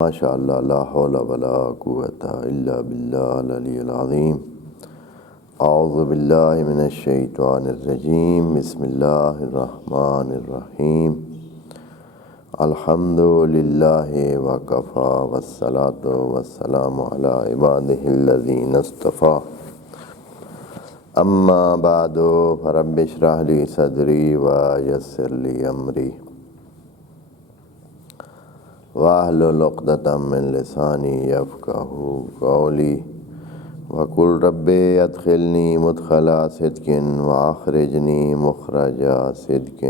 ماشاء اللہ لا حول ولا قوۃ الا باللہ العلی العظیم۔ اعوذ باللہ من الشیطان الرجیم، بسم اللہ الرحمن الرحیم۔ الحمد للہ وکفی والصلاۃ والسلام علی عبادہ الذین اصطفیٰ، اما بعد فرب اشرح لی صدری ویسر لی امری واحلل عقدۃ من لسانی یفقہوا قولی وقل رب ادخلنی مدخل صدق واخرجنی مخرج صدق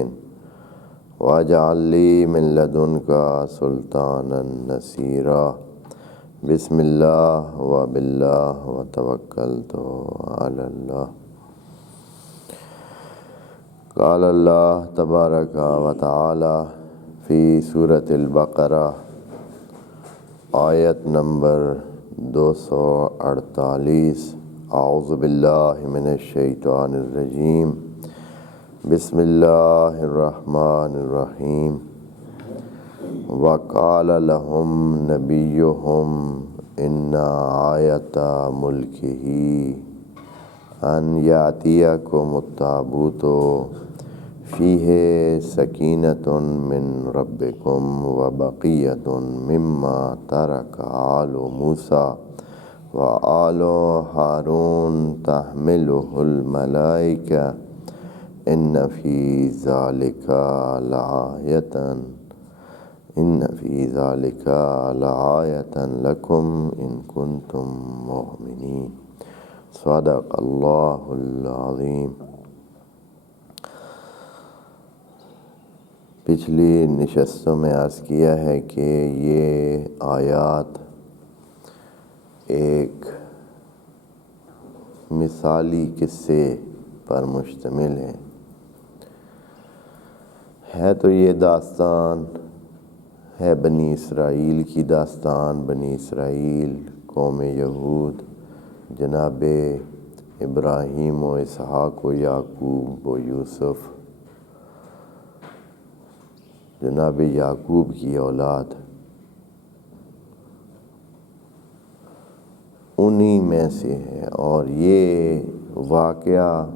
واجعل لی من لدنک سلطانا نصیرا۔ بسم اللہ وباللہ وتوکلت علی اللہ۔ قال اللہ تبارک و تعالی فی سورۃ البقرہ، آیت نمبر 248۔ اعوذ باللہ من الشیطان الرجیم، بسم اللہ الرحمن الرحیم۔ وقال لهم نبیہم ان آیۃ ملکہ ان یأتیکم التابوت فیہ سکینۃ من ربکم وبقیۃ مما ترک آل موسیٰ وآل ہارون تحملہ الملائکہ ان فی ذلک لآیۃ لکم ان کنتم مؤمنین۔ صدق اللہ العظیم۔ پچھلی نشستوں میں عرض کیا ہے کہ یہ آیات ایک مثالی قصے پر مشتمل ہے تو یہ داستان ہے بنی اسرائیل کی داستان۔ بنی اسرائیل قوم یہود جناب ابراہیم و اسحاق و یعقوب و یوسف، جناب یعقوب کی اولاد، انہی میں سے ہے۔ اور یہ واقعہ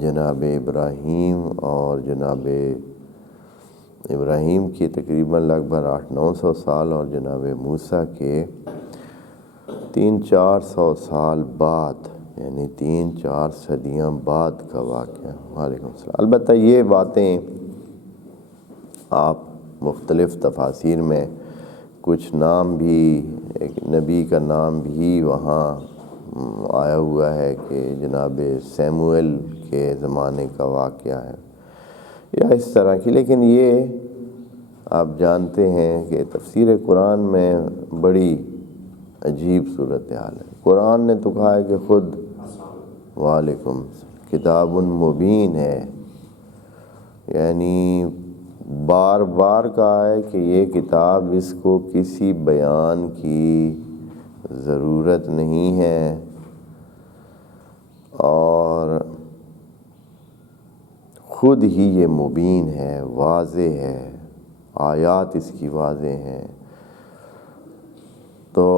جناب ابراہیم اور جناب ابراہیم کی تقریباً لگ بھگ 800-900 سال اور جناب موسیٰ کے 300-400 سال بعد، یعنی 3-4 صدیاں بعد کا واقعہ۔ وعلیکم السلام۔ البتہ یہ باتیں آپ مختلف تفاسیر میں کچھ نام بھی، ایک نبی کا نام بھی وہاں آیا ہوا ہے کہ جناب سیموئل کے زمانے کا واقعہ ہے یا اس طرح کی، لیکن یہ آپ جانتے ہیں کہ تفسیر قرآن میں بڑی عجیب صورتحال ہے۔ قرآن نے تو کہا ہے کہ خود وعلیکم کتاب مبین ہے، یعنی بار بار کہا ہے کہ یہ کتاب، اس کو کسی بیان کی ضرورت نہیں ہے، اور خود ہی یہ مبین ہے، واضح ہے، آیات اس کی واضح ہیں۔ تو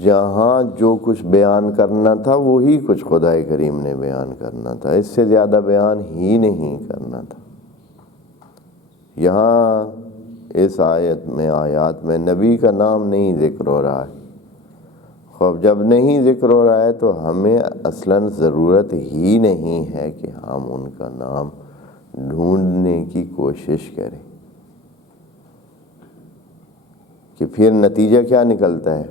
جہاں جو کچھ بیان کرنا تھا وہی کچھ خدا کریم نے بیان کرنا تھا، اس سے زیادہ بیان ہی نہیں کرنا تھا۔ یہاں اس آیات میں نبی کا نام نہیں ذکر ہو رہا ہے۔ خوب جب نہیں ذکر ہو رہا ہے تو ہمیں اصلاً ضرورت ہی نہیں ہے کہ ہم ان کا نام ڈھونڈنے کی کوشش کریں، کہ پھر نتیجہ کیا نکلتا ہے؟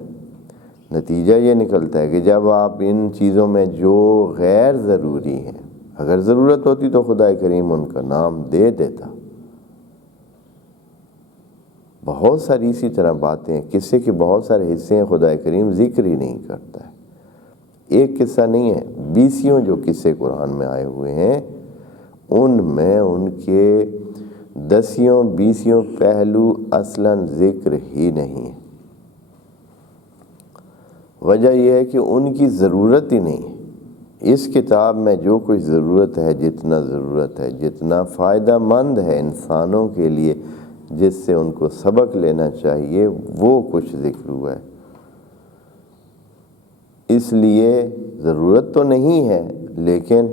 نتیجہ یہ نکلتا ہے کہ جب آپ ان چیزوں میں جو غیر ضروری ہیں، اگر ضرورت ہوتی تو خدا کریم ان کا نام دے دیتا۔ بہت ساری اسی طرح باتیں، قصے کے بہت سارے حصے ہیں خدا کریم ذکر ہی نہیں کرتا ہے۔ ایک قصہ نہیں ہے، 20 جو قصے قرآن میں آئے ہوئے ہیں ان میں ان کے 10-20 پہلو اصلاً ذکر ہی نہیں ہے۔ وجہ یہ ہے کہ ان کی ضرورت ہی نہیں ہے۔ اس کتاب میں جو کچھ ضرورت ہے، جتنا ضرورت ہے، جتنا فائدہ مند ہے انسانوں کے لیے، جس سے ان کو سبق لینا چاہیے وہ کچھ ذکر ہوا ہے۔ اس لیے ضرورت تو نہیں ہے، لیکن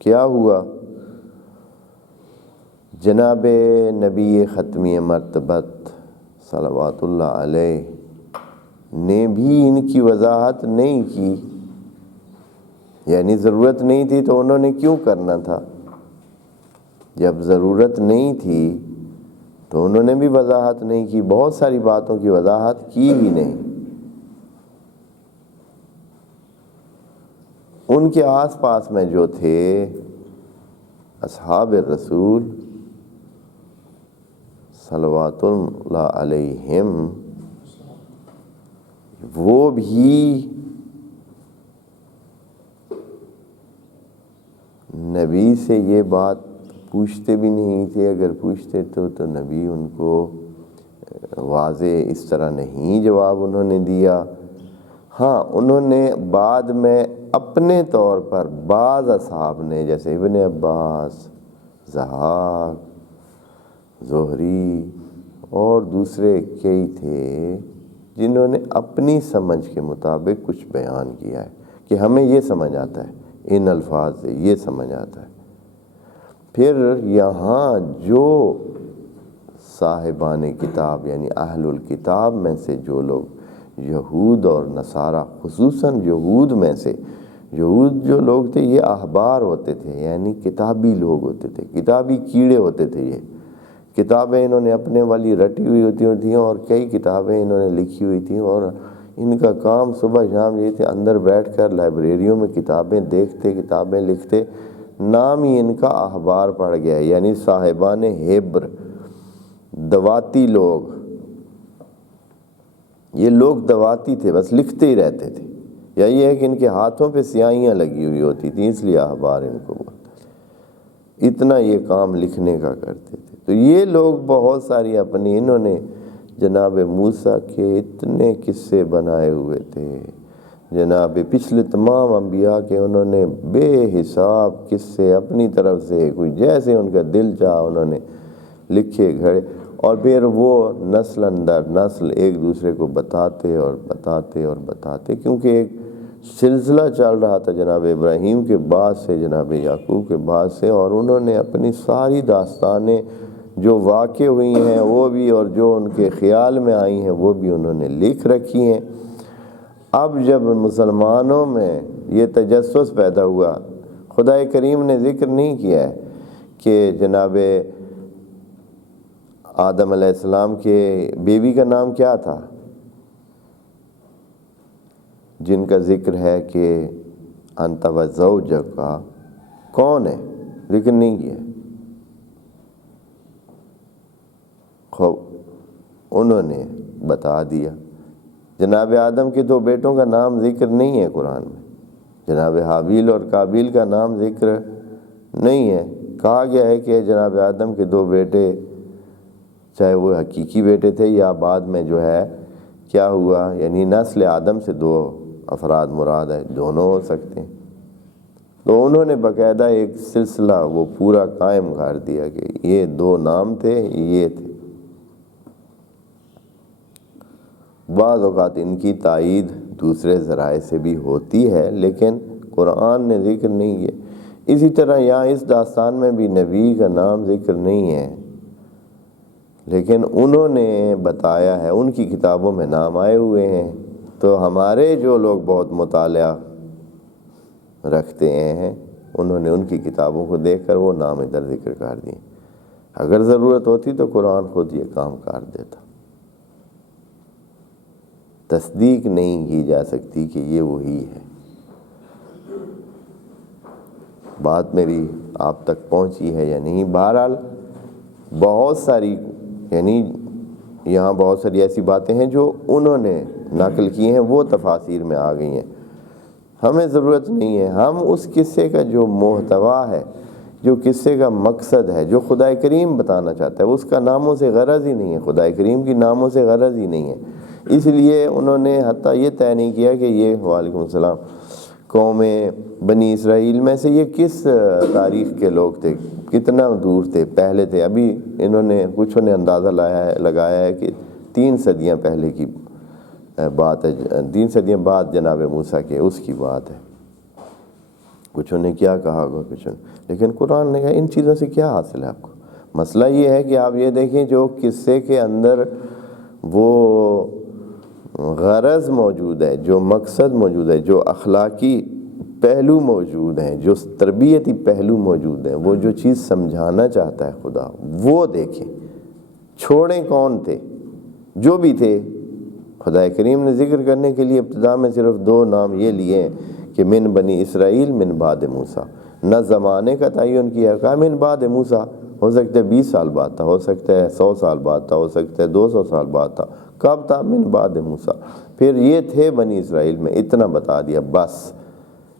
کیا ہوا، جناب نبی ختمی مرتبت صلوات اللہ علیہ نے بھی ان کی وضاحت نہیں کی، یعنی ضرورت نہیں تھی تو انہوں نے کیوں کرنا تھا؟ جب ضرورت نہیں تھی تو انہوں نے بھی وضاحت نہیں کی، بہت ساری باتوں کی وضاحت کی ہی نہیں۔ ان کے آس پاس میں جو تھے اصحاب الرسول صلوات اللہ علیہم، وہ بھی نبی سے یہ بات پوچھتے بھی نہیں تھے، اگر پوچھتے تو نبی ان کو واضح اس طرح نہیں جواب انہوں نے دیا۔ ہاں، انہوں نے بعد میں اپنے طور پر بعض اصحاب نے، جیسے ابن عباس، ضحاک، زہری اور دوسرے کئی تھے، جنہوں نے اپنی سمجھ کے مطابق کچھ بیان کیا ہے کہ ہمیں یہ سمجھ آتا ہے، ان الفاظ سے یہ سمجھ آتا ہے۔ پھر یہاں جو صاحبان کتاب یعنی اہل الکتاب میں سے جو لوگ یہود اور نصارہ، خصوصاً یہود میں سے، یہود جو لوگ تھے یہ احبار ہوتے تھے، یعنی کتابی لوگ ہوتے تھے، کتابی کیڑے ہوتے تھے۔ یہ کتابیں انہوں نے اپنے والی رٹی ہوئی ہوتی تھیں اور کئی کتابیں انہوں نے لکھی ہوئی تھیں، اور ان کا کام صبح شام یہ تھے اندر بیٹھ کر لائبریریوں میں کتابیں دیکھتے، کتابیں لکھتے۔ نام ہی ان کا احبار پڑ گیا ہے، یعنی صاحبان حبر، دواتی لوگ۔ یہ لوگ دواتی تھے، بس لکھتے ہی رہتے تھے، یا یہ ہے کہ ان کے ہاتھوں پہ سیاہیاں لگی ہوئی ہوتی تھیں، اس لیے احبار ان کو بولتے تھے۔ اتنا یہ کام لکھنے کا کرتے تھے۔ تو یہ لوگ بہت ساری اپنی، انہوں نے جناب موسیٰ کے اتنے قصے بنائے ہوئے تھے، جناب پچھلے تمام انبیاء کے انہوں نے بے حساب قصے اپنی طرف سے، کوئی جیسے ان کا دل چاہا انہوں نے لکھے گھڑے، اور پھر وہ نسل اندر نسل ایک دوسرے کو بتاتے اور بتاتے اور بتاتے، کیونکہ ایک سلسلہ چل رہا تھا جناب ابراہیم کے بعد سے، جناب یعقوب کے بعد سے، اور انہوں نے اپنی ساری داستانیں جو واقع ہوئی ہیں وہ بھی، اور جو ان کے خیال میں آئی ہیں وہ بھی انہوں نے لکھ رکھی ہیں۔ اب جب مسلمانوں میں یہ تجسس پیدا ہوا، خدا کریم نے ذکر نہیں کیا ہے کہ جناب آدم علیہ السلام کے بیوی کا نام کیا تھا، جن کا ذکر ہے کہ انت و زوجک کا کون ہے، ذکر نہیں کیا۔ خوب انہوں نے بتا دیا۔ جناب آدم کے دو بیٹوں کا نام ذکر نہیں ہے قرآن میں، جناب حابیل اور قابیل کا نام ذکر نہیں ہے۔ کہا گیا ہے کہ جناب آدم کے دو بیٹے، چاہے وہ حقیقی بیٹے تھے یا بعد میں جو ہے کیا ہوا، یعنی نسل آدم سے دو افراد مراد ہے، دونوں ہو سکتے ہیں۔ تو انہوں نے باقاعدہ ایک سلسلہ وہ پورا قائم کر دیا کہ یہ دو نام تھے، یہ تھے۔ بعض اوقات ان کی تائید دوسرے ذرائع سے بھی ہوتی ہے، لیکن قرآن نے ذکر نہیں کیا۔ اسی طرح یہاں اس داستان میں بھی نبی کا نام ذکر نہیں ہے، لیکن انہوں نے بتایا ہے، ان کی کتابوں میں نام آئے ہوئے ہیں۔ تو ہمارے جو لوگ بہت مطالعہ رکھتے ہیں، انہوں نے ان کی کتابوں کو دیکھ کر وہ نام ادھر ذکر کر دیے۔ اگر ضرورت ہوتی تو قرآن خود یہ کام کر دیتا۔ تصدیق نہیں کی جا سکتی کہ یہ وہی ہے۔ بات میری آپ تک پہنچی ہے یا نہیں؟ بہرحال بہت ساری، یعنی یہاں بہت ساری ایسی باتیں ہیں جو انہوں نے نقل کی ہیں، وہ تفاسیر میں آ گئی ہیں، ہمیں ضرورت نہیں ہے۔ ہم اس قصے کا جو محتوا ہے، جو قصے کا مقصد ہے، جو خدا کریم بتانا چاہتا ہے، اس کا ناموں سے غرض ہی نہیں ہے، خدا کریم کی ناموں سے غرض ہی نہیں ہے۔ اس لیے انہوں نے حتیٰ یہ طے نہیں کیا کہ یہ، وعلیکم السلام، قوم بنی اسرائیل میں سے یہ کس تاریخ کے لوگ تھے، کتنا دور تھے، پہلے تھے؟ ابھی انہوں نے کچھوں نے اندازہ لگایا ہے کہ 3 صدیاں پہلے کی بات ہے، 3 صدیاں بعد جناب موسیٰ کے اس کی بات ہے۔ کچھوں نے کیا کہا ہوگا، کچھوں نے، لیکن قرآن نے کہا ان چیزوں سے کیا حاصل ہے آپ کو؟ مسئلہ یہ ہے کہ آپ یہ دیکھیں جو قصے کے اندر وہ غرض موجود ہے، جو مقصد موجود ہے، جو اخلاقی پہلو موجود ہیں، جو تربیتی پہلو موجود ہیں، وہ جو چیز سمجھانا چاہتا ہے خدا، وہ دیکھیں، چھوڑیں کون تھے، جو بھی تھے۔ خدا کریم نے ذکر کرنے کے لیے ابتدا میں صرف 2 نام یہ لیے ہیں کہ من بنی اسرائیل من بعد موسیٰ، نہ زمانے کا تعین کیا، کہا من بعد موسیٰ، ہو سکتا ہے 20 سال بعد تھا، ہو سکتا ہے 100 سال بعد تھا، ہو سکتا ہے 200 سال بعد تھا، کب تھا؟ من بعد موسیٰ۔ پھر یہ تھے بنی اسرائیل میں، اتنا بتا دیا بس،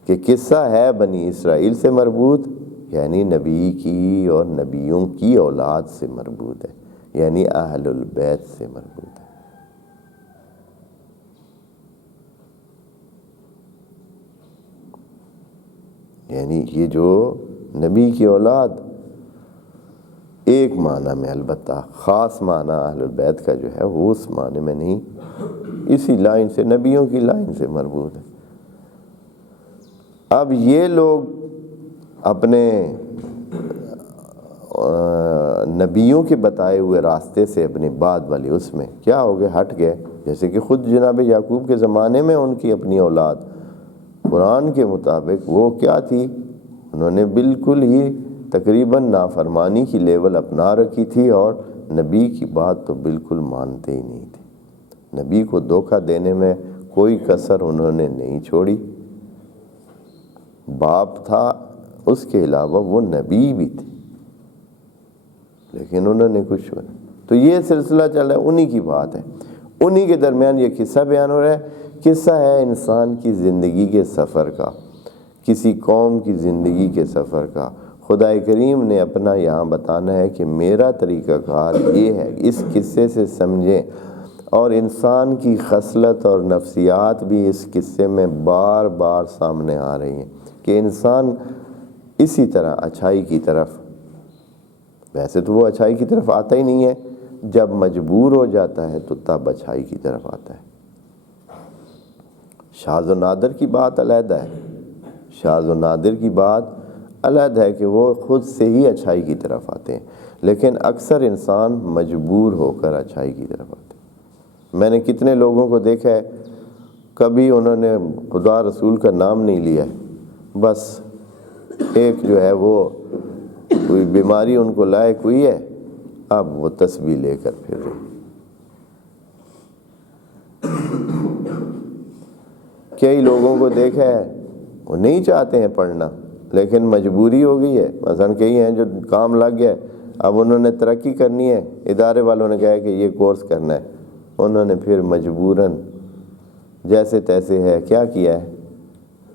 کہ قصہ ہے بنی اسرائیل سے مربوط، یعنی نبی کی اور نبیوں کی اولاد سے مربوط ہے، یعنی اہل البیت سے مربوط ہے۔ یعنی یہ جو نبی کی اولاد ایک معنی میں، البتہ خاص معنی اہل البیت کا جو ہے وہ اس معنی میں نہیں، اسی لائن سے، نبیوں کی لائن سے مربوط ہے۔ اب یہ لوگ اپنے نبیوں کے بتائے ہوئے راستے سے اپنے بعد والے اس میں کیا ہو گئے، ہٹ گئے، جیسے کہ خود جناب یعقوب کے زمانے میں ان کی اپنی اولاد قرآن کے مطابق وہ کیا تھی، انہوں نے بالکل ہی تقریباً نافرمانی کی لیول اپنا رکھی تھی، اور نبی کی بات تو بالکل مانتے ہی نہیں تھے۔ نبی کو دھوکہ دینے میں کوئی کسر انہوں نے نہیں چھوڑی۔ باپ تھا، اس کے علاوہ وہ نبی بھی تھے، لیکن انہوں نے کچھ نہیں۔ تو یہ سلسلہ چل رہا ہے، انہی کی بات ہے، انہی کے درمیان یہ قصہ بیان ہو رہا ہے۔ قصہ ہے انسان کی زندگی کے سفر کا، کسی قوم کی زندگی کے سفر کا۔ خدا کریم نے اپنا یہاں بتانا ہے کہ میرا طریقہ کار یہ ہے، اس قصے سے سمجھیں، اور انسان کی خصلت اور نفسیات بھی اس قصے میں بار بار سامنے آ رہی ہیں کہ انسان اسی طرح اچھائی کی طرف، ویسے تو وہ اچھائی کی طرف آتا ہی نہیں ہے، جب مجبور ہو جاتا ہے تو تب اچھائی کی طرف آتا ہے۔ شاذ و نادر کی بات علیحدہ ہے، شاذ و نادر کی بات علیحدہ ہے کہ وہ خود سے ہی اچھائی کی طرف آتے ہیں، لیکن اکثر انسان مجبور ہو کر اچھائی کی طرف آتے ہیں۔ میں نے کتنے لوگوں کو دیکھا ہے، کبھی انہوں نے خدا رسول کا نام نہیں لیا ہے، بس ایک جو ہے وہ کوئی بیماری ان کو لائق ہوئی ہے، اب وہ تسبیح لے کر پھر رہے۔ کئی لوگوں کو دیکھا ہے وہ نہیں چاہتے ہیں پڑھنا، لیکن مجبوری ہو گئی ہے، مثلا کئی ہیں جو کام لگ گیا، اب انہوں نے ترقی کرنی ہے، ادارے والوں نے کہا ہے کہ یہ کورس کرنا ہے، انہوں نے پھر مجبوراً جیسے تیسے ہے کیا کیا ہے،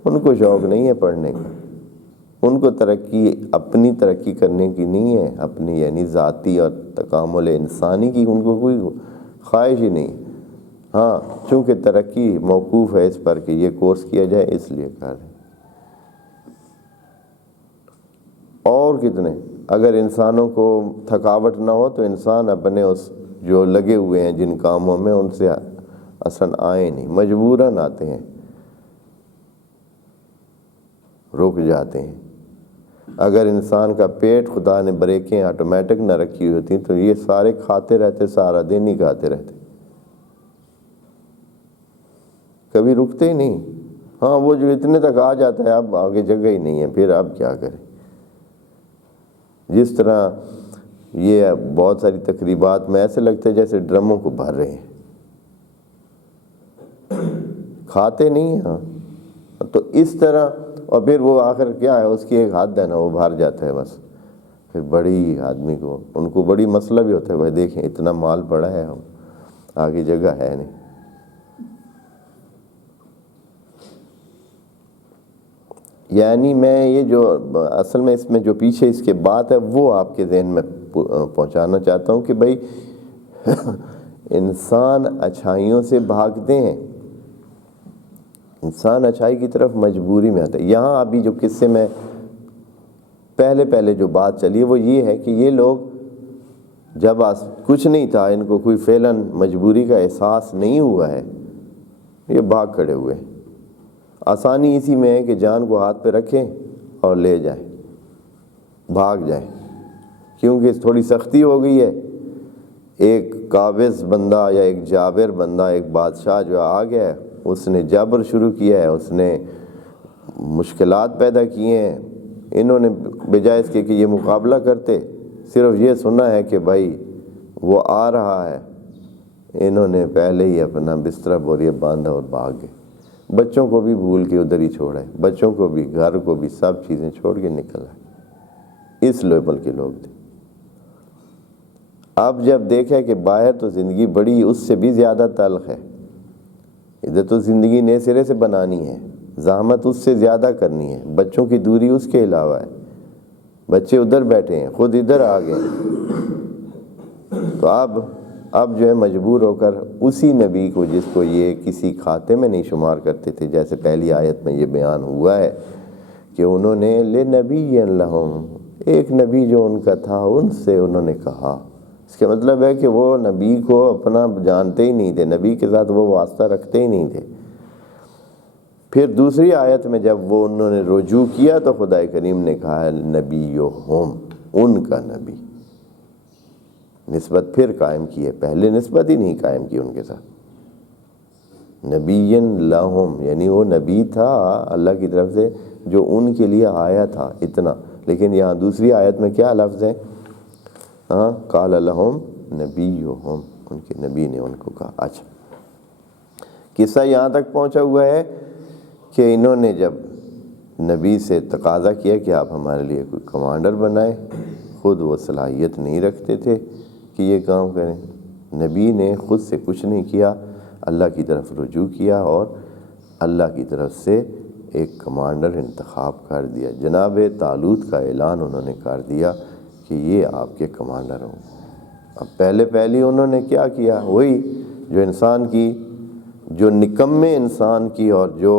ان کو شوق نہیں ہے پڑھنے کا، ان کو ترقی اپنی ترقی کرنے کی نہیں ہے، اپنی یعنی ذاتی اور تکامل انسانی کی ان کو کوئی خواہش ہی نہیں۔ ہاں چونکہ ترقی موقوف ہے اس پر کہ یہ کورس کیا جائے، اس لیے کر رہے ہیں۔ اور کتنے، اگر انسانوں کو تھکاوٹ نہ ہو تو انسان اپنے اس جو لگے ہوئے ہیں جن کاموں میں ان سے اصلاً آئے نہیں، مجبوراً آتے ہیں، رک جاتے ہیں۔ اگر انسان کا پیٹ خدا نے بریکیں آٹومیٹک نہ رکھی ہوتی تو یہ سارے کھاتے رہتے، سارا دن ہی کھاتے رہتے، کبھی رکتے ہی نہیں۔ ہاں وہ جو اتنے تک آ جاتا ہے اب آگے جگہ ہی نہیں ہے، پھر اب کیا کریں۔ جس طرح یہ بہت ساری تقریبات میں ایسے لگتے جیسے ڈرموں کو بھر رہے ہیں، کھاتے نہیں ہیں۔ ہاں تو اس طرح، اور پھر وہ آخر کیا ہے، اس کی ایک حد ہے نا، وہ بھر جاتا ہے بس، پھر بڑی آدمی کو، ان کو بڑی مسئلہ بھی ہوتا ہے، بھائی دیکھیں اتنا مال پڑا ہے، ہم آگے جگہ ہے نہیں۔ یعنی میں یہ جو اصل میں اس میں جو پیچھے اس کے بات ہے وہ آپ کے ذہن میں پہنچانا چاہتا ہوں کہ بھائی انسان اچھائیوں سے بھاگتے ہیں، انسان اچھائی کی طرف مجبوری میں آتا ہے۔ یہاں ابھی جو قصے میں پہلے جو بات چلی وہ یہ ہے کہ یہ لوگ جب کچھ نہیں تھا، ان کو کوئی فعلاً مجبوری کا احساس نہیں ہوا ہے، یہ بھاگ کھڑے ہوئے۔ آسانی اسی میں ہے کہ جان کو ہاتھ پہ رکھیں اور لے جائیں، بھاگ جائیں، کیونکہ تھوڑی سختی ہو گئی ہے۔ ایک قابض بندہ یا ایک جابر بندہ، ایک بادشاہ جو آ گیا ہے، اس نے جبر شروع کیا ہے، اس نے مشکلات پیدا کیے ہیں۔ انہوں نے بجائے اس کے کہ یہ مقابلہ کرتے، صرف یہ سنا ہے کہ بھائی وہ آ رہا ہے، انہوں نے پہلے ہی اپنا بستر بوریہ باندھا اور بھاگ گئے۔ بچوں کو بھی بھول کے ادھر ہی چھوڑا ہے، بچوں کو بھی، گھر کو بھی، سب چیزیں چھوڑ کے نکل آئے۔ اس لیول کے لوگ تھے۔ اب جب دیکھا کہ باہر تو زندگی بڑی اس سے بھی زیادہ تلخ ہے، ادھر تو زندگی نئے سرے سے بنانی ہے، زحمت اس سے زیادہ کرنی ہے، بچوں کی دوری اس کے علاوہ ہے، بچے ادھر بیٹھے ہیں، خود ادھر آ گئے، تو اب جو ہے مجبور ہو کر اسی نبی کو جس کو یہ کسی کھاتے میں نہیں شمار کرتے تھے، جیسے پہلی آیت میں یہ بیان ہوا ہے کہ انہوں نے لنبی لہم، ایک نبی جو ان کا تھا ان سے انہوں نے کہا۔ اس کا مطلب ہے کہ وہ نبی کو اپنا جانتے ہی نہیں تھے، نبی کے ساتھ وہ واسطہ رکھتے ہی نہیں تھے۔ پھر دوسری آیت میں جب وہ انہوں نے رجوع کیا تو خدا کریم نے کہا نبیہم، ان کا نبی، نسبت پھر قائم کی ہے، پہلے نسبت ہی نہیں قائم کی ان کے ساتھ۔ نبی لہم یعنی وہ نبی تھا اللہ کی طرف سے جو ان کے لیے آیا تھا، اتنا۔ لیکن یہاں دوسری آیت میں کیا لفظ ہے؟ قال لہم نبیہم، ان کے نبی نے ان کو کہا۔ اچھا، قصہ یہاں تک پہنچا ہوا ہے کہ انہوں نے جب نبی سے تقاضا کیا کہ آپ ہمارے لیے کوئی کمانڈر بنائیں، خود وہ صلاحیت نہیں رکھتے تھے کہ یہ کام کریں۔ نبی نے خود سے کچھ نہیں کیا، اللہ کی طرف رجوع کیا اور اللہ کی طرف سے ایک کمانڈر انتخاب کر دیا۔ جناب طالوت کا اعلان انہوں نے کر دیا کہ یہ آپ کے کمانڈر ہوں۔ اب پہلے انہوں نے کیا کیا؟ وہی جو انسان کی، جو نکمے انسان کی اور جو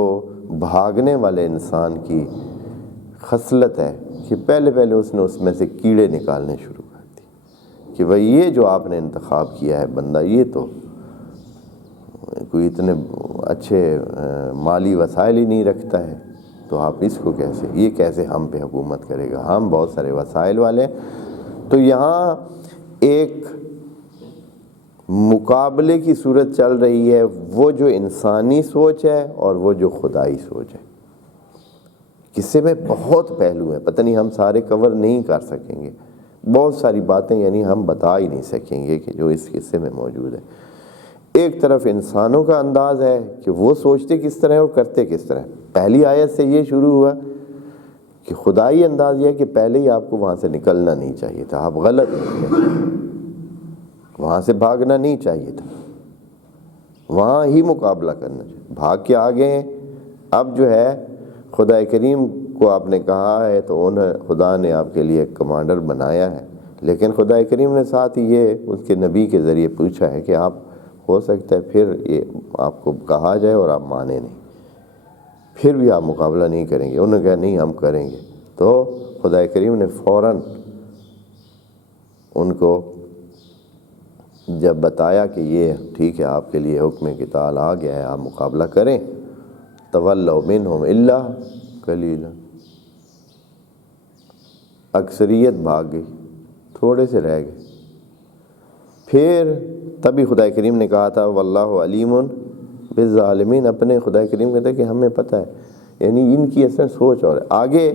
بھاگنے والے انسان کی خصلت ہے کہ پہلے اس نے اس میں سے کیڑے نکالنے شروع کر دی کہ بھئی یہ جو آپ نے انتخاب کیا ہے بندہ، یہ تو کوئی اتنے اچھے مالی وسائل ہی نہیں رکھتا ہے، تو آپ اس کو کیسے ہم پہ حکومت کرے گا؟ ہم بہت سارے وسائل والے ہیں۔ تو یہاں ایک مقابلے کی صورت چل رہی ہے، وہ جو انسانی سوچ ہے اور وہ جو خدائی سوچ ہے۔ قصے میں بہت پہلو ہیں، پتہ نہیں ہم سارے کور نہیں کر سکیں گے، بہت ساری باتیں یعنی ہم بتا ہی نہیں سکیں گے کہ جو اس قصے میں موجود ہے۔ ایک طرف انسانوں کا انداز ہے کہ وہ سوچتے کس طرح اور کرتے کس طرح۔ پہلی آیت سے یہ شروع ہوا کہ خدائی انداز یہ ہے کہ پہلے ہی آپ کو وہاں سے نکلنا نہیں چاہیے تھا، آپ غلط نکلے، وہاں سے بھاگنا نہیں چاہیے تھا، وہاں ہی مقابلہ کرنا چاہیے۔ بھاگ کے آگے ہیں، اب جو ہے خدا کریم کو آپ نے کہا ہے تو خدا نے آپ کے لیے ایک کمانڈر بنایا ہے، لیکن خدا کریم نے ساتھ ہی یہ اس کے نبی کے ذریعے پوچھا ہے کہ آپ ہو سکتا ہے پھر یہ آپ کو کہا جائے اور آپ مانے نہیں، پھر بھی آپ مقابلہ نہیں کریں گے۔ انہوں نے کہا نہیں ہم کریں گے، تو خدا کریم نے فوراً ان کو جب بتایا کہ یہ ٹھیک ہے آپ کے لیے حکم قتال آ گیا ہے، آپ مقابلہ کریں، تولوا منہم الا قلیلا، اکثریت بھاگ گئی، تھوڑے سے رہ گئے۔ پھر تبھی خدا کریم نے کہا تھا واللہ علیم بالظالمین، اپنے خدا کریم کہتا ہے کہ ہمیں پتہ ہے، یعنی ان کی اصل سوچ اور آگے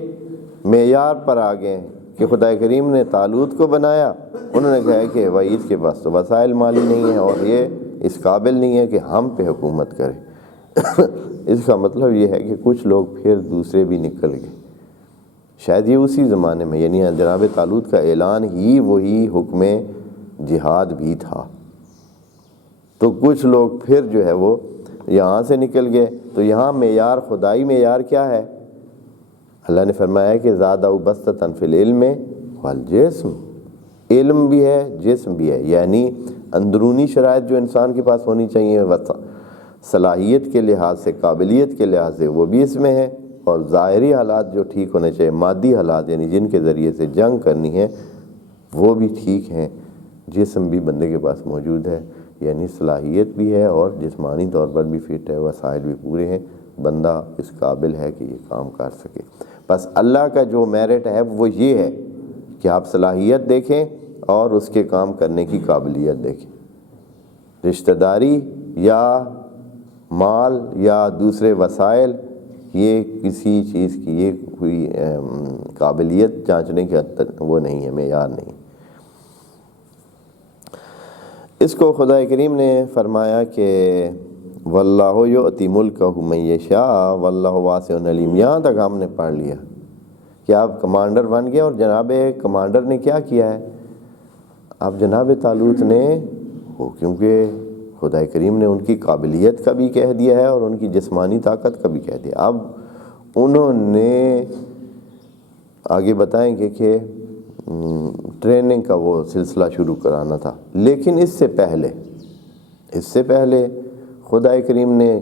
معیار پر آگے ہیں کہ خدا کریم نے طالوت کو بنایا، انہوں نے کہا کہ بھائی اس کے پاس تو وسائل مالی نہیں ہیں اور یہ اس قابل نہیں ہے کہ ہم پہ حکومت کرے۔ اس کا مطلب یہ ہے کہ کچھ لوگ پھر دوسرے بھی نکل گئے، شاید یہ اسی زمانے میں، یعنی جناب طالوت کا اعلان ہی وہی حکم جہاد بھی تھا، تو کچھ لوگ پھر جو ہے وہ یہاں سے نکل گئے۔ تو یہاں معیار، خدائی معیار کیا ہے؟ اللہ نے فرمایا کہ زادہ بسطۃ فی العلم والجسم، علم بھی ہے جسم بھی ہے، یعنی اندرونی شرائط جو انسان کے پاس ہونی چاہیے، صلاحیت کے لحاظ سے، قابلیت کے لحاظ سے وہ بھی اس میں ہے، اور ظاہری حالات جو ٹھیک ہونے چاہیے، مادی حالات یعنی جن کے ذریعے سے جنگ کرنی ہے وہ بھی ٹھیک ہیں، جسم بھی بندے کے پاس موجود ہے، یعنی صلاحیت بھی ہے اور جسمانی طور پر بھی فٹ ہے، وسائل بھی پورے ہیں، بندہ اس قابل ہے کہ یہ کام کر سکے۔ بس اللہ کا جو میرٹ ہے وہ یہ ہے کہ آپ صلاحیت دیکھیں اور اس کے کام کرنے کی قابلیت دیکھیں۔ رشتہ داری یا مال یا دوسرے وسائل، یہ کسی چیز کی یہ کوئی قابلیت جانچنے کے وہ نہیں ہے، معیار نہیں۔ اس کو خدا کریم نے فرمایا کہ واللہ یؤتی ملکہ من یشاء واللہ واسع علیم۔ یہاں تک ہم نے پڑھ لیا کہ آپ کمانڈر بن گئے، اور جناب کمانڈر نے کیا کیا ہے؟ اب جناب طالوت نے کیونکہ خدا کریم نے ان کی قابلیت کا بھی کہہ دیا ہے اور ان کی جسمانی طاقت کا بھی کہہ دیا، اب انہوں نے آگے بتائیں گے کہ ٹریننگ کا وہ سلسلہ شروع کرانا تھا، لیکن اس سے پہلے خدا کریم نے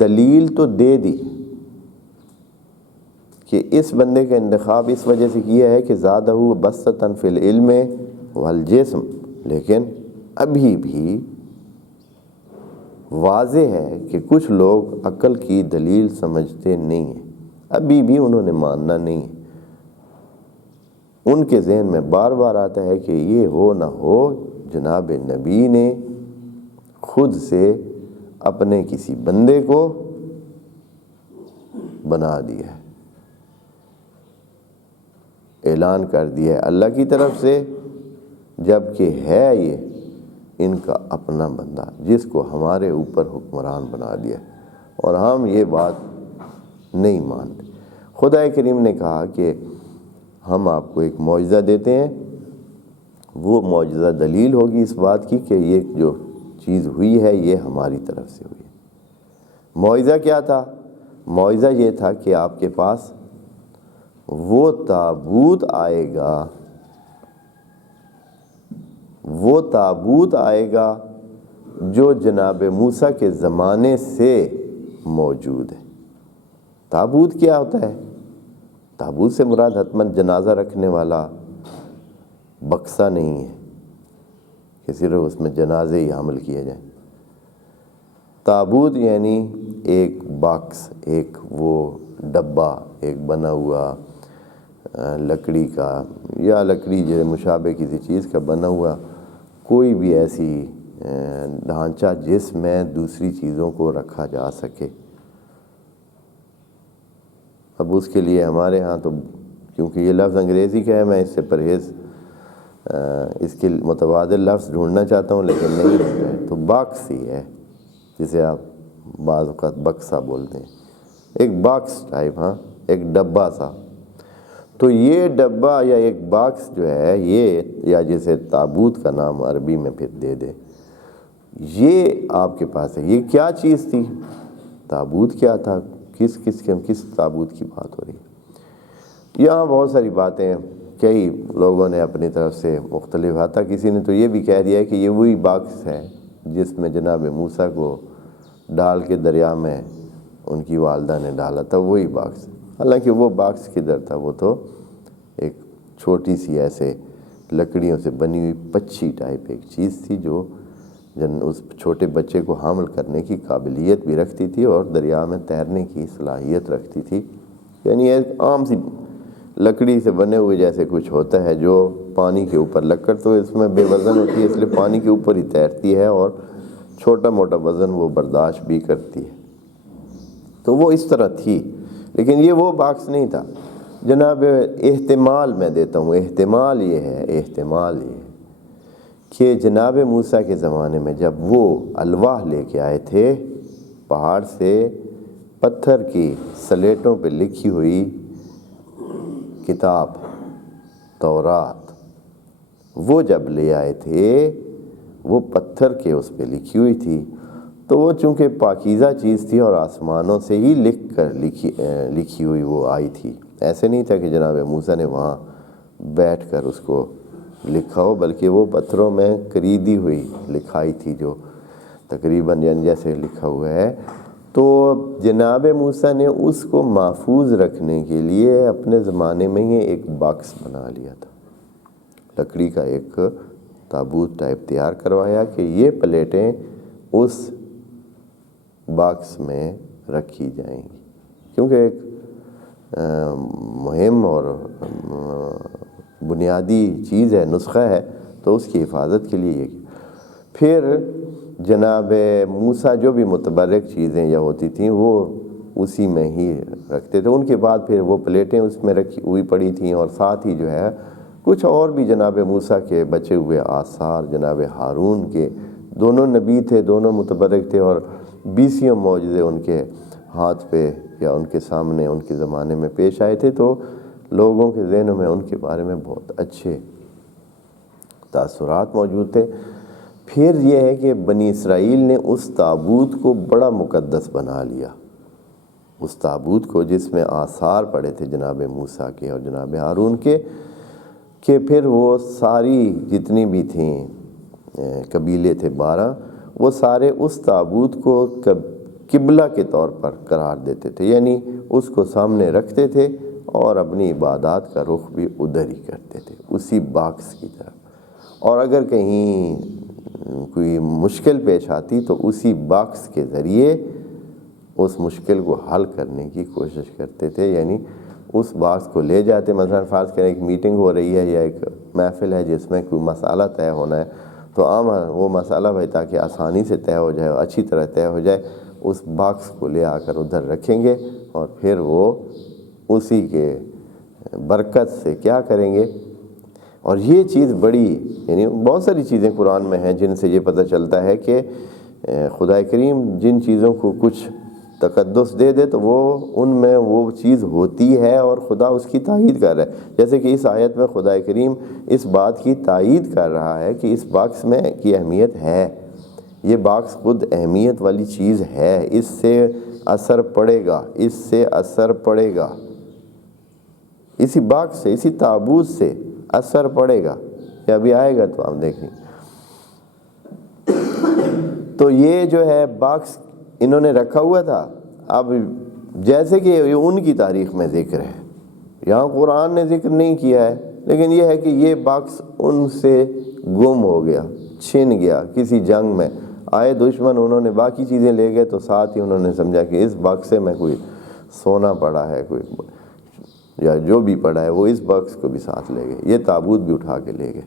دلیل تو دے دی کہ اس بندے کا انتخاب اس وجہ سے کیا ہے کہ زادہ بسطۃ فی العلم والجسم، لیکن ابھی بھی واضح ہے کہ کچھ لوگ عقل کی دلیل سمجھتے نہیں ہیں، ابھی بھی انہوں نے ماننا نہیں ہے۔ ان کے ذہن میں بار بار آتا ہے کہ یہ ہو نہ ہو جناب نبی نے خود سے اپنے کسی بندے کو بنا دیا ہے، اعلان کر دیا ہے اللہ کی طرف سے، جبکہ ہے یہ ان کا اپنا بندہ جس کو ہمارے اوپر حکمران بنا دیا، اور ہم یہ بات نہیں مانتے۔ خدا کریم نے کہا کہ ہم آپ کو ایک معجزہ دیتے ہیں، وہ معجزہ دلیل ہوگی اس بات کی کہ یہ جو چیز ہوئی ہے یہ ہماری طرف سے ہوئی ہے۔ معجزہ کیا تھا؟ معجزہ یہ تھا کہ آپ کے پاس وہ تابوت آئے گا جو جناب موسیٰ کے زمانے سے موجود ہے۔ تابوت کیا ہوتا ہے؟ تابوت سے مراد حتماً جنازہ رکھنے والا بکسا نہیں ہے کہ صرف اس میں جنازے ہی حمل کیے جائیں۔ تابوت یعنی ایک باکس، ایک وہ ڈبہ، ایک بنا ہوا لکڑی کا یا لکڑی جو مشابہ کسی چیز کا بنا ہوا کوئی بھی ایسی ڈھانچہ جس میں دوسری چیزوں کو رکھا جا سکے۔ اب اس کے لیے ہمارے ہاں تو کیونکہ یہ لفظ انگریزی کا ہے، میں اس سے پرہیز اس کے متبادل لفظ ڈھونڈنا چاہتا ہوں لیکن نہیں ملتا ہے، تو باکس ہی ہے جسے آپ بعض اوقات بکسا بولتے ہیں، ایک باکس ٹائپ، ہاں ایک ڈبہ سا۔ تو یہ ڈبہ یا ایک باکس جو ہے یہ، یا جسے تابوت کا نام عربی میں پھر دے دے، یہ آپ کے پاس ہے۔ یہ کیا چیز تھی؟ تابوت کیا تھا؟ کس تابوت کی بات ہو رہی ہے؟ یہاں بہت ساری باتیں کئی لوگوں نے اپنی طرف سے مختلف، حتیٰ کسی نے تو یہ بھی کہہ دیا ہے کہ یہ وہی باکس ہے جس میں جناب موسیٰ کو ڈال کے دریا میں ان کی والدہ نے ڈالا تھا، وہی باکس۔ حالانکہ وہ باکس کدھر تھا، وہ تو ایک چھوٹی سی ایسے لکڑیوں سے بنی ہوئی پچھی ٹائپ ایک چیز تھی جو اس چھوٹے بچے کو حامل کرنے کی قابلیت بھی رکھتی تھی اور دریا میں تیرنے کی صلاحیت رکھتی تھی، یعنی ایک عام سی لکڑی سے بنے ہوئے جیسے کچھ ہوتا ہے جو پانی کے اوپر، لکڑ تو اس میں بے وزن ہوتی ہے اس لیے پانی کے اوپر ہی تیرتی ہے اور چھوٹا موٹا وزن وہ برداشت بھی کرتی ہے، تو وہ اس طرح تھی۔ لیکن یہ وہ باکس نہیں تھا جناب۔ احتمال میں دیتا ہوں، احتمال یہ ہے کہ جناب موسیٰ کے زمانے میں جب وہ الواح لے کے آئے تھے پہاڑ سے، پتھر کی سلیٹوں پہ لکھی ہوئی کتاب تورات، وہ جب لے آئے تھے وہ پتھر کے اس پہ لکھی ہوئی تھی، تو وہ چونکہ پاکیزہ چیز تھی اور آسمانوں سے ہی لکھی ہوئی وہ آئی تھی، ایسے نہیں تھا کہ جناب موسیٰ نے وہاں بیٹھ کر اس کو لکھا ہو، بلکہ وہ پتھروں میں کریدی ہوئی لکھائی تھی جو تقریباً یعنی جیسے لکھا ہوا ہے. تو جناب موسیٰ نے اس کو محفوظ رکھنے کے لیے اپنے زمانے میں ہی ایک باکس بنا لیا تھا، لکڑی کا ایک تابوت ٹائپ تیار کروایا کہ یہ پلیٹیں اس باکس میں رکھی جائیں گی، کیونکہ ایک مہم اور بنیادی چیز ہے، نسخہ ہے، تو اس کی حفاظت کے لیے یہ. پھر جناب موسیٰ جو بھی متبرک چیزیں یا ہوتی تھیں وہ اسی میں ہی رکھتے تھے. ان کے بعد پھر وہ پلیٹیں اس میں رکھی ہوئی پڑی تھیں، اور ساتھ ہی جو ہے کچھ اور بھی جناب موسیٰ کے بچے ہوئے آثار، جناب ہارون کے، دونوں نبی تھے، دونوں متبرک تھے، اور 20 معجزے ان کے ہاتھ پہ یا ان کے سامنے ان کے زمانے میں پیش آئے تھے. تو لوگوں کے ذہنوں میں ان کے بارے میں بہت اچھے تاثرات موجود تھے. پھر یہ ہے کہ بنی اسرائیل نے اس تابوت کو بڑا مقدس بنا لیا، اس تابوت کو جس میں آثار پڑے تھے جناب موسیٰ کے اور جناب ہارون کے، کہ پھر وہ ساری جتنی بھی تھیں قبیلے تھے 12، وہ سارے اس تابوت کو قبلہ کے طور پر قرار دیتے تھے، یعنی اس کو سامنے رکھتے تھے اور اپنی عبادات کا رخ بھی ادھر ہی کرتے تھے، اسی باکس کی طرف. اور اگر کہیں کوئی مشکل پیش آتی تو اسی باکس کے ذریعے اس مشکل کو حل کرنے کی کوشش کرتے تھے، یعنی اس باکس کو لے جاتے. مثلا فرض کریں ایک میٹنگ ہو رہی ہے یا ایک محفل ہے جس میں کوئی مسئلہ طے ہونا ہے، تو عام وہ مسئلہ بھائی تاکہ آسانی سے طے ہو جائے، اچھی طرح طے ہو جائے، اس باکس کو لے آ کر ادھر رکھیں گے، اور پھر وہ اسی کے برکت سے کیا کریں گے. اور یہ چیز بڑی، یعنی بہت ساری چیزیں قرآن میں ہیں جن سے یہ پتہ چلتا ہے کہ خدا کریم جن چیزوں کو کچھ تقدس دے دے تو وہ ان میں وہ چیز ہوتی ہے اور خدا اس کی تائید کر رہا ہے. جیسے کہ اس آیت میں خدا کریم اس بات کی تائید کر رہا ہے کہ اس باکس میں کی اہمیت ہے، یہ باکس خود اہمیت والی چیز ہے، اس سے اثر پڑے گا، اس سے اثر پڑے گا، اسی باکس سے، اسی تابوت سے اثر پڑے گا. یہ ابھی آئے گا تو آپ دیکھیں. تو یہ جو ہے باکس انہوں نے رکھا ہوا تھا. اب جیسے کہ یہ ان کی تاریخ میں ذکر ہے، یہاں قرآن نے ذکر نہیں کیا ہے، لیکن یہ ہے کہ یہ باکس ان سے گم ہو گیا، چھن گیا، کسی جنگ میں آئے دشمن، انہوں نے باقی چیزیں لے گئے، تو ساتھ ہی انہوں نے سمجھا کہ اس باکسے میں کوئی سونا پڑا ہے، کوئی یا جو بھی پڑا ہے، وہ اس باکس کو بھی ساتھ لے گئے، یہ تابوت بھی اٹھا کے لے گئے.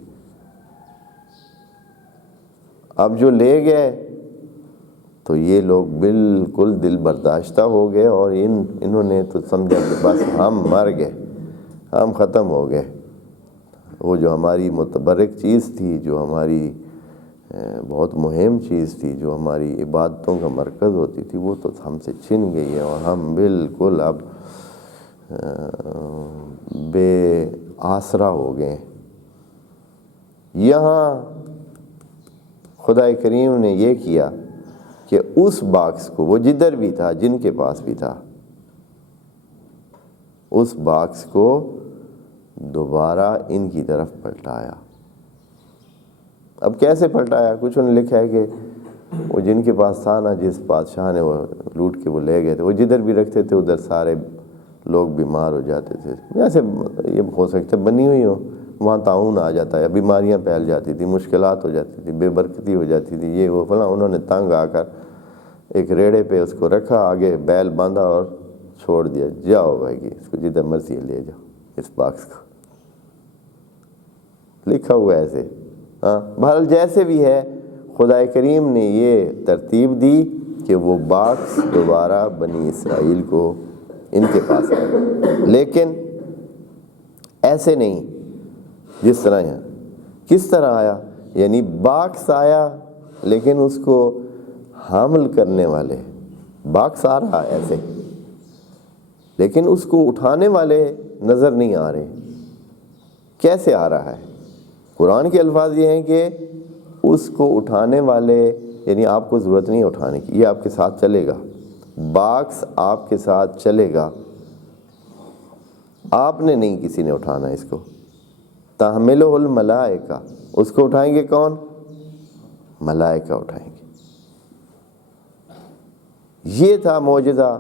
اب جو لے گئے تو یہ لوگ بالکل دل برداشتہ ہو گئے، اور انہوں نے تو سمجھا کہ بس ہم مر گئے، ہم ختم ہو گئے. وہ جو ہماری متبرک چیز تھی، جو ہماری بہت مہم چیز تھی، جو ہماری عبادتوں کا مرکز ہوتی تھی، وہ تو ہم سے چھن گئی ہے، اور ہم بالکل اب بے آسرا ہو گئے. یہاں خدا کریم نے یہ کیا کہ اس باکس کو، وہ جدھر بھی تھا، جن کے پاس بھی تھا، اس باکس کو دوبارہ ان کی طرف پلٹایا. اب کیسے پلٹایا؟ کچھ انہوں نے لکھا ہے کہ وہ جن کے پاس تھا نا، جس بادشاہ نے وہ لوٹ کے وہ لے گئے تھے، وہ جدھر بھی رکھتے تھے ادھر سارے لوگ بیمار ہو جاتے تھے. جیسے یہ ہو سکتا ہے بنی ہوئی ہو، وہاں طاعون آ جاتا ہے، بیماریاں پھیل جاتی تھی، مشکلات ہو جاتی تھی، بے برکتی ہو جاتی تھی، یہ وہ فلاں. انہوں نے تنگ آ کر ایک ریڑے پہ اس کو رکھا، آگے بیل باندھا اور چھوڑ دیا، جاؤ بھائی کہ اس کو جدھر مرضی لے جاؤ. اس باکس کو لکھا ہوا ایسے. ہاں بہرحال جیسے بھی ہے، خدا کریم نے یہ ترتیب دی کہ وہ باکس دوبارہ بنی اسرائیل کو ان کے پاس آئے. لیکن ایسے نہیں جس طرح یہاں. کس طرح آیا؟ یعنی باکس آیا لیکن اس کو حامل کرنے والے، باکس آ رہا ایسے لیکن اس کو اٹھانے والے نظر نہیں آ رہے. کیسے آ رہا ہے؟ قرآن کے الفاظ یہ ہیں کہ اس کو اٹھانے والے، یعنی آپ کو ضرورت نہیں اٹھانے کی، یہ آپ کے ساتھ چلے گا، باکس آپ کے ساتھ چلے گا، آپ نے نہیں کسی نے اٹھانا اس کو. تحملہ الملائکہ، اس کو اٹھائیں گے کون؟ ملائکہ اٹھائیں گے. یہ تھا معجزہ،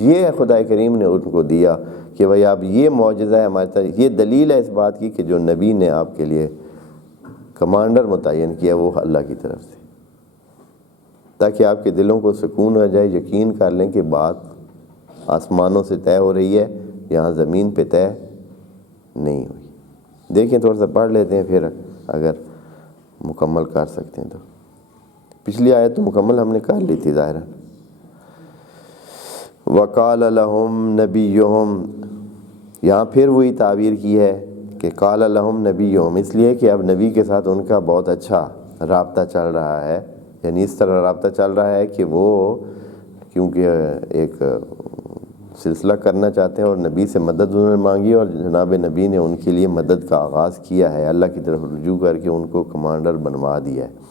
یہ خدا کریم نے ان کو دیا کہ بھائی آپ یہ معجزہ ہے ہمارے طرح، یہ دلیل ہے اس بات کی کہ جو نبی نے آپ کے لیے کمانڈر متعین کیا وہ اللہ کی طرف سے، تاکہ آپ کے دلوں کو سکون ہو جائے، یقین کر لیں کہ بات آسمانوں سے طے ہو رہی ہے، یہاں زمین پہ طے نہیں ہوئی۔ دیکھیں تھوڑا سا پڑھ لیتے ہیں، پھر اگر مکمل کر سکتے ہیں تو۔ پچھلی آیت تو مکمل ہم نے کر لی تھی ظاہراً۔ وَقَالَ لَهُمْ نَبِيُّهُمْ، یہاں پھر وہی تعبیر کی ہے کہ قال لهم نبیہم، اس لیے کہ اب نبی کے ساتھ ان کا بہت اچھا رابطہ چل رہا ہے، یعنی اس طرح رابطہ چل رہا ہے کہ وہ کیونکہ ایک سلسلہ کرنا چاہتے ہیں اور نبی سے مدد انہوں نے مانگی، اور جناب نبی نے ان کے لیے مدد کا آغاز کیا ہے، اللہ کی طرف رجوع کر کے ان کو کمانڈر بنوا دیا ہے۔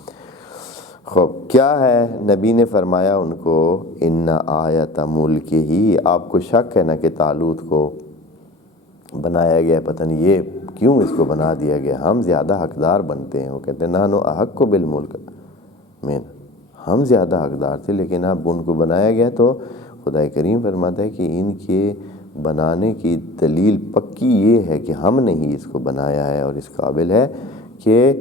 خوب کیا ہے؟ نبی نے فرمایا ان کو ان آیت ملک ہی، آپ کو شک ہے نا کہ طالوت کو بنایا گیا، پتہ نہیں یہ کیوں اس کو بنا دیا گیا، ہم زیادہ حقدار بنتے ہیں۔ وہ کہتے ہیں نحن احق بالملک من، ہم زیادہ حقدار تھے، لیکن اب ان کو بنایا گیا۔ تو خدا کریم فرماتا ہے کہ ان کے بنانے کی دلیل پکی یہ ہے کہ ہم نے ہی اس کو بنایا ہے اور اس قابل ہے کہ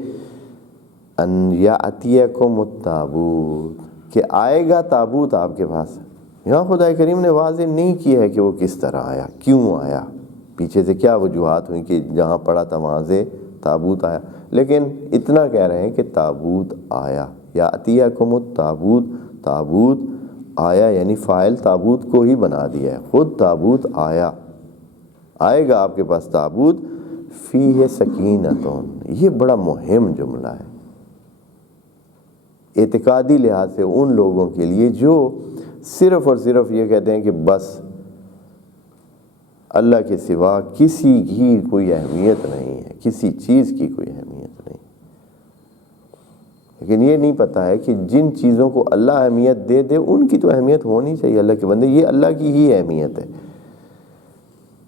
ان یاتیکم التابوت، کہ آئے گا تابوت آپ کے پاس۔ یہاں خدا کریم نے واضح نہیں کیا ہے کہ وہ کس طرح آیا، کیوں آیا، پیچھے سے کیا وجوہات ہوئیں کہ جہاں پڑا تھا وہاں سے تابوت آیا، لیکن اتنا کہہ رہے ہیں کہ تابوت آیا۔ یاتیکم التابوت، تابوت آیا، یعنی فاعل تابوت کو ہی بنا دیا ہے، خود تابوت آیا، آئے گا آپ کے پاس تابوت، فیہ سکینۃ، یہ بڑا مہم جملہ ہے اعتقادی لحاظ سے ان لوگوں کے لیے جو صرف اور صرف یہ کہتے ہیں کہ بس اللہ کے سوا کسی کی کوئی اہمیت نہیں ہے، کسی چیز کی کوئی اہمیت نہیں، لیکن یہ نہیں پتہ ہے کہ جن چیزوں کو اللہ اہمیت دے دے ان کی تو اہمیت ہونی چاہیے۔ اللہ کے بندے، یہ اللہ کی ہی اہمیت ہے۔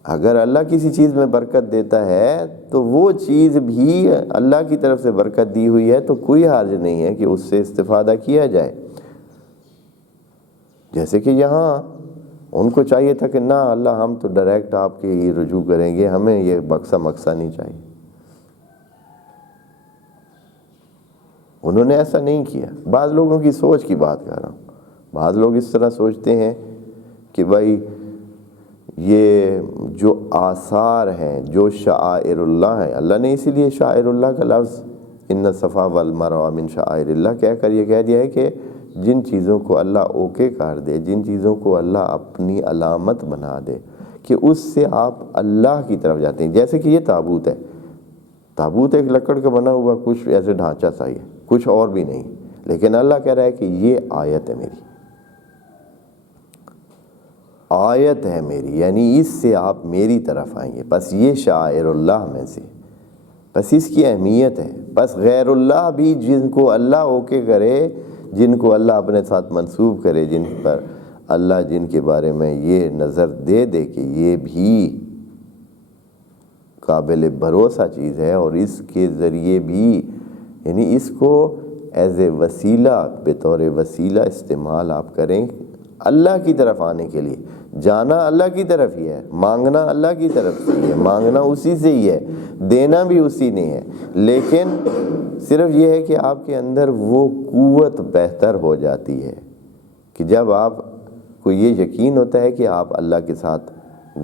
اگر اللہ کسی چیز میں برکت دیتا ہے تو وہ چیز بھی اللہ کی طرف سے برکت دی ہوئی ہے، تو کوئی حرج نہیں ہے کہ اس سے استفادہ کیا جائے۔ جیسے کہ یہاں ان کو چاہیے تھا کہ نہ اللہ ہم تو ڈائریکٹ آپ کے ہی رجوع کریں گے، ہمیں یہ بکسا مکسا نہیں چاہیے، انہوں نے ایسا نہیں کیا۔ بعض لوگوں کی سوچ کی بات کر رہا ہوں، بعض لوگ اس طرح سوچتے ہیں کہ بھائی یہ جو آثار ہیں، جو شعائر اللہ ہیں، اللہ نے اسی لیے شعائر اللہ کا لفظ ان الصفا والمروہ من شعائر اللہ کہہ کر یہ کہہ دیا ہے کہ جن چیزوں کو اللہ اوکے کر دے، جن چیزوں کو اللہ اپنی علامت بنا دے کہ اس سے آپ اللہ کی طرف جاتے ہیں۔ جیسے کہ یہ تابوت ہے، تابوت ایک لکڑ کا بنا ہوا کچھ ایسے ڈھانچہ سا ہی ہے، کچھ اور بھی نہیں، لیکن اللہ کہہ رہا ہے کہ یہ آیت ہے میری، آیت ہے میری، یعنی اس سے آپ میری طرف آئیں گے، بس یہ شاعر اللہ میں سے، بس اس کی اہمیت ہے۔ بس غیر اللہ بھی جن کو اللہ اوکے کرے، جن کو اللہ اپنے ساتھ منسوب کرے، جن پر اللہ جن کے بارے میں یہ نظر دے دے کہ یہ بھی قابل بھروسہ چیز ہے اور اس کے ذریعے بھی، یعنی اس کو ایز اے وسیلہ، بطور وسیلہ استعمال آپ کریں اللہ کی طرف آنے کے لیے۔ جانا اللہ کی طرف ہی ہے، مانگنا اللہ کی طرف سے ہی ہے، مانگنا اسی سے ہی ہے، دینا بھی اسی نے ہے، لیکن صرف یہ ہے کہ آپ کے اندر وہ قوت بہتر ہو جاتی ہے کہ جب آپ کو یہ یقین ہوتا ہے کہ آپ اللہ کے ساتھ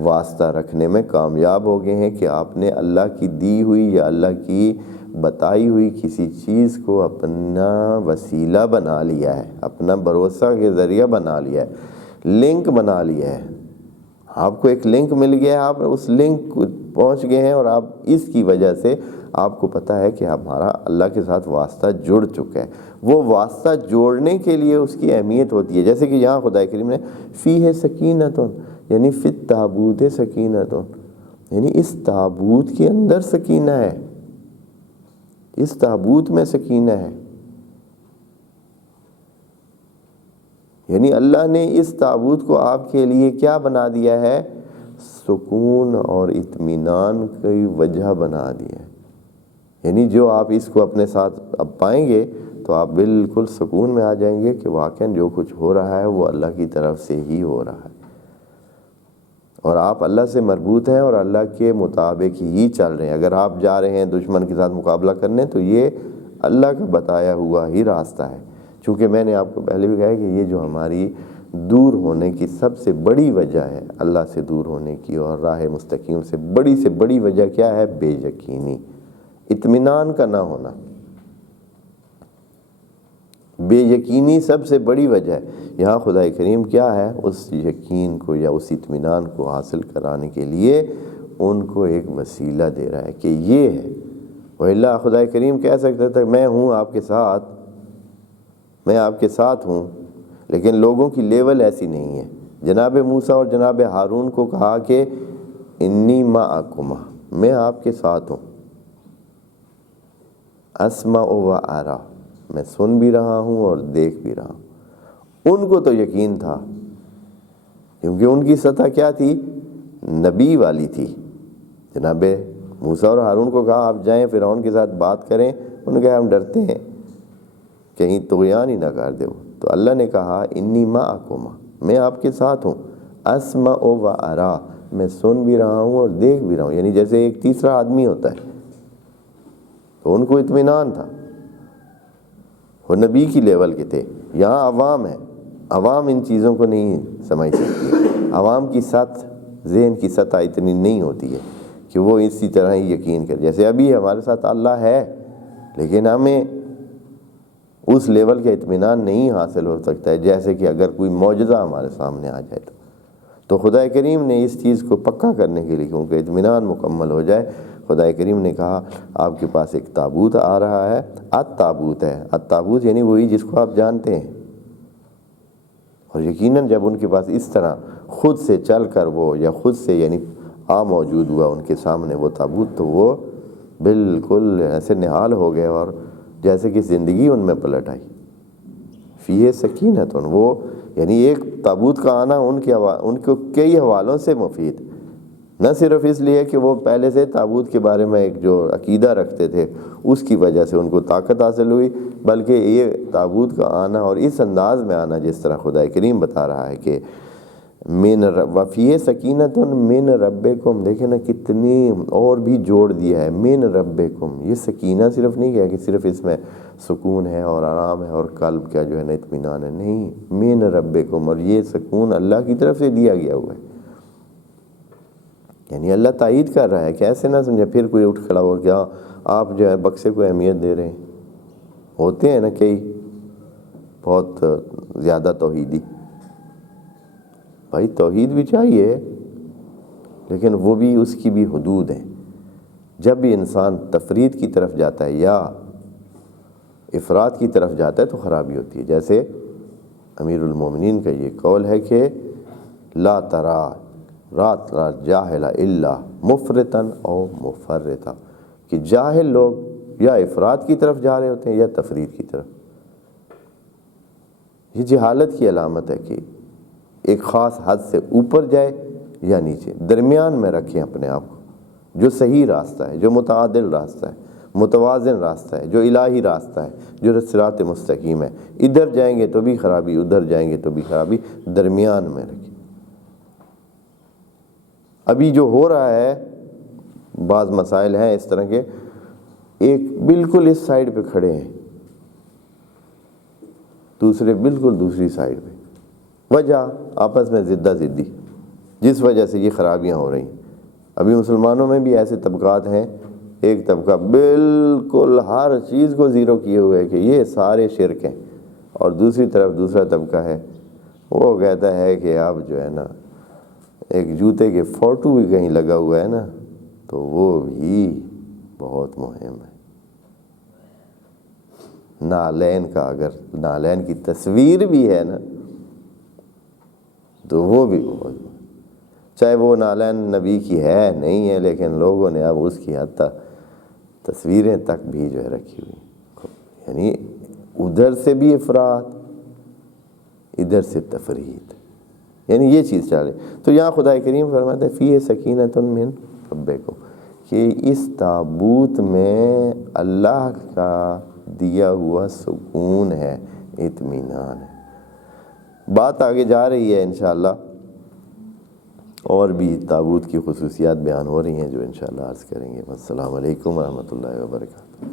واسطہ رکھنے میں کامیاب ہو گئے ہیں، کہ آپ نے اللہ کی دی ہوئی یا اللہ کی بتائی ہوئی کسی چیز کو اپنا وسیلہ بنا لیا ہے، اپنا بھروسہ کے ذریعہ بنا لیا ہے، لنک بنا لیا ہے۔ آپ کو ایک لنک مل گیا ہے، آپ اس لنک پہنچ گئے ہیں، اور آپ اس کی وجہ سے آپ کو پتہ ہے کہ ہمارا اللہ کے ساتھ واسطہ جڑ چکا ہے۔ وہ واسطہ جوڑنے کے لیے اس کی اہمیت ہوتی ہے، جیسے کہ یہاں خدا کریم نے فیہ سکینۃ، یعنی فی التابوت سکینۃ، یعنی اس تابوت کے اندر سکینہ ہے، اس تابوت میں سکینہ ہے، یعنی اللہ نے اس تابوت کو آپ کے لیے کیا بنا دیا ہے؟ سکون اور اطمینان کی وجہ بنا دیا ہے۔ یعنی جو آپ اس کو اپنے ساتھ اب پائیں گے تو آپ بالکل سکون میں آ جائیں گے کہ واقعاً جو کچھ ہو رہا ہے وہ اللہ کی طرف سے ہی ہو رہا ہے، اور آپ اللہ سے مربوط ہیں اور اللہ کے مطابق ہی چل رہے ہیں۔ اگر آپ جا رہے ہیں دشمن کے ساتھ مقابلہ کرنے تو یہ اللہ کا بتایا ہوا ہی راستہ ہے، چونکہ میں نے آپ کو پہلے بھی کہا ہے کہ یہ جو ہماری دور ہونے کی سب سے بڑی وجہ ہے، اللہ سے دور ہونے کی اور راہ مستقیم سے بڑی وجہ کیا ہے؟ بے یقینی، اطمینان کا نہ ہونا۔ بے یقینی سب سے بڑی وجہ ہے۔ یہاں خدا کریم کیا ہے؟ اس یقین کو یا اس اطمینان کو حاصل کرانے کے لیے ان کو ایک وسیلہ دے رہا ہے کہ یہ ہے۔ وَإِلَّا خدا کریم کہہ سکتا تھا میں ہوں آپ کے ساتھ، میں آپ کے ساتھ ہوں، لیکن لوگوں کی لیول ایسی نہیں ہے۔ جناب موسیٰ اور جناب ہارون کو کہا کہ انی معکما، میں آپ کے ساتھ ہوں، اسمع و ارا، میں سن بھی رہا ہوں اور دیکھ بھی رہا ہوں۔ ان کو تو یقین تھا کیونکہ ان کی سطح کیا تھی؟ نبی والی تھی۔ جناب موسیٰ اور ہارون کو کہا آپ جائیں فرعون کے ساتھ بات کریں، انہوں نے کہا ہم ڈرتے ہیں کہیں طغیان ہی نہ کر دے۔ تو اللہ نے کہا انی معکما، میں آپ کے ساتھ ہوں، اسمع و ارا، میں سن بھی رہا ہوں اور دیکھ بھی رہا ہوں، یعنی جیسے ایک تیسرا آدمی ہوتا ہے۔ تو ان کو اطمینان تھا، وہ نبی کی لیول کے تھے۔ یہاں عوام ہے، عوام ان چیزوں کو نہیں سمجھ سکتی، عوام کی سطح، ذہن کی سطح اتنی نہیں ہوتی ہے کہ وہ اسی طرح ہی یقین کرے۔ جیسے ابھی ہمارے ساتھ اللہ ہے لیکن ہمیں اس لیول کا اطمینان نہیں حاصل ہو سکتا ہے جیسے کہ اگر کوئی معجزہ ہمارے سامنے آ جائے تو خدا کریم نے اس چیز کو پکا کرنے کے لیے کہ ان کا اطمینان مکمل ہو جائے، خدا کریم نے کہا آپ کے پاس ایک تابوت آ رہا ہے، التابوت ہے، التابوت یعنی وہی جس کو آپ جانتے ہیں۔ اور یقیناً جب ان کے پاس اس طرح خود سے چل کر وہ یا خود سے یعنی موجود ہوا ان کے سامنے وہ تابوت، تو وہ بالکل ایسے نہال ہو گئے اور جیسے کہ زندگی ان میں پلٹ آئی۔ فیہ سکینت، وہ یعنی ایک تابوت کا آنا ان کو کئی حوالوں سے مفید، نہ صرف اس لیے کہ وہ پہلے سے تابوت کے بارے میں ایک جو عقیدہ رکھتے تھے اس کی وجہ سے ان کو طاقت حاصل ہوئی، بلکہ یہ تابوت کا آنا اور اس انداز میں آنا جس طرح خدا کریم بتا رہا ہے کہ من وفیہ سکینت من ربکم، دیکھیں نا کتنی اور بھی جوڑ دیا ہے، من ربکم، یہ سکینہ صرف نہیں کہا کہ صرف اس میں سکون ہے اور آرام ہے اور قلب کا جو ہے نا اطمینان ہے، نہیں، من ربکم، اور یہ سکون اللہ کی طرف سے دیا گیا ہوا ہے۔ یعنی اللہ تائید کر رہا ہے کہ ایسے نہ سمجھے پھر کوئی اٹھ کھڑا ہو کیا آپ جو ہے بکسے کو اہمیت دے رہے ہیں۔ ہوتے ہیں نا کئی بہت زیادہ توحیدی، بھائی توحید بھی چاہیے لیکن وہ بھی اس کی بھی حدود ہیں۔ جب بھی انسان تفرید کی طرف جاتا ہے یا افراد کی طرف جاتا ہے تو خرابی ہوتی ہے۔ جیسے امیر المومنین کا یہ قول ہے کہ لا ترا رات جاہل الا مفرطا او مفرطا، کہ جاہل لوگ یا افراد کی طرف جا رہے ہوتے ہیں یا تفرید کی طرف۔ یہ جہالت کی علامت ہے کہ ایک خاص حد سے اوپر جائے یا نیچے، درمیان میں رکھیں اپنے آپ کو، جو صحیح راستہ ہے، جو متعادل راستہ ہے، متوازن راستہ ہے، جو الہی راستہ ہے، جو صراط مستقیم ہے۔ ادھر جائیں گے تو بھی خرابی، ادھر جائیں گے تو بھی خرابی، درمیان میں رکھیں۔ ابھی جو ہو رہا ہے بعض مسائل ہیں اس طرح کے، ایک بالکل اس سائیڈ پہ کھڑے ہیں، دوسرے بالکل دوسری سائیڈ پہ، وجہ آپس میں زدہ زدی، جس وجہ سے یہ خرابیاں ہو رہی ہیں۔ ابھی مسلمانوں میں بھی ایسے طبقات ہیں، ایک طبقہ بالکل ہر چیز کو زیرو کیے ہوئے کہ یہ سارے شرک ہیں، اور دوسری طرف دوسرا طبقہ ہے وہ کہتا ہے کہ اب جو ہے نا ایک جوتے کے فوٹو بھی کہیں لگا ہوا ہے نا تو وہ بھی بہت مہم ہے۔ نالین کا اگر نالین کی تصویر بھی ہے نا تو وہ بھی بہت، چاہے وہ نالین نبی کی ہے نہیں ہے، لیکن لوگوں نے اب اس کی حتی تصویریں تک بھی جو ہے رکھی ہوئی، یعنی ادھر سے بھی افراد ادھر سے تفرید، یعنی یہ چیز چل رہی۔ تو یہاں خدا کریم فرماتا ہے فیہ سکینۃ من ربکم، کہ اس تابوت میں اللہ کا دیا ہوا سکون ہے، اطمینان ہے۔ بات آگے جا رہی ہے انشاءاللہ، اور بھی تابوت کی خصوصیات بیان ہو رہی ہیں جو انشاءاللہ عرض کریں گے۔ السلام علیکم ورحمۃ اللہ وبرکاتہ۔